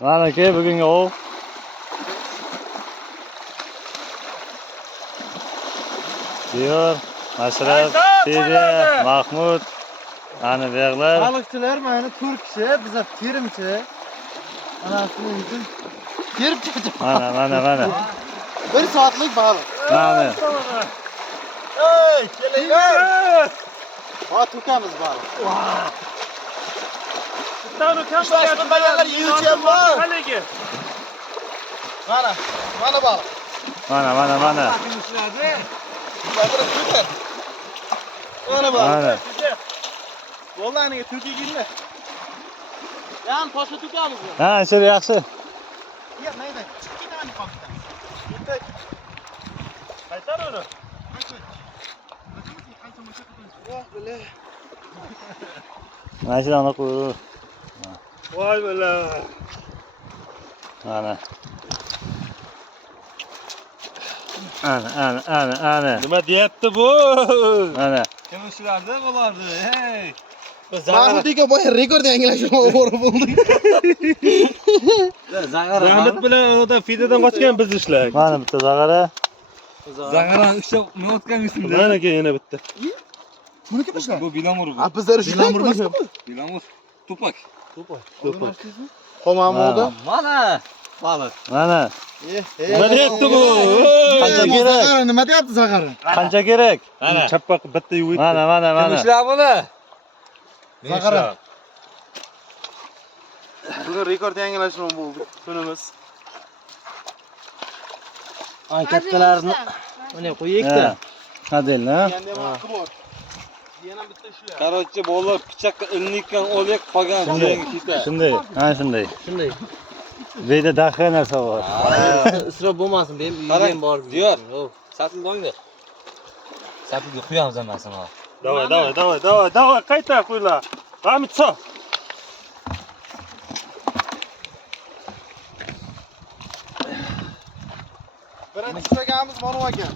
Mana ki bugungi ov. Diyor, Mashraf, Fede, Mahmud, ana beyler. Balıkçılar mana 4 kishi, bizlar terimchi. Ana shuning uchun terib chiqdik. Mana. 1 soatlik baliq. Mana. Ey, kelinglar. Ha, tukamiz baliq. Bittani kam Ishlashtirmaganlar yeyuvchi ham bor. Haligi. Mana baliq. Mana. Mana baliq. Mana. Bo'lganiga tukiginglar. Yan toshga tukamiz. Ha, shunday yaxshi. Yo'q, mayda. Kichkinani qoldiramiz. Qaytar uni. Yo'q, bile. Mashinani qo'y. Voy bala. Ana. Ana. Nima deyapti bu? Mana. Kim ishlarda bo'lardi? Hey. Mahmudiga boya rekord yangilashga o'g'ri bo'ldik. Rahmat bilan oda Fidadan qochgan biz ishlar. Mana bitta zag'ara. Zag'aran ishlab o'tganmisimda. Mana ke yana bitta. Buni kim ishlar? Bu bilamur bu. Ha, bizlar ishlaymiz. Bilamur. To'pak. Qo'mamudi. Mana baliq. Mana. Nima deyapti bu? Qancha kerak? Nima deyapti Zag'ara? Qancha kerak? Ana chapaq bitta yuvib. Mana. Kim ishlar buni? Zag'ara. Bugun rekord yangilashmoq bo'ldi. Kunimiz. Ay kattalarni mana qo'yaylik-da. Hadel, ha? Endi ham haqqi bor. Yana bitta shu. Qarochi bolalar pichoqqa ilingan o'lik qolgan joyiga ketadi. Shunday. Ha, shunday. Shunday. Beyda daqiqa narsa bor. Isrof bo'lmasin, men Qarang, uyim bor. Diyor. Satil do'ngda. Satilga quyamiz hammasini. Давай, qayta qo'ylar. G'amitso. Birinchi tushagamiz Manu aka.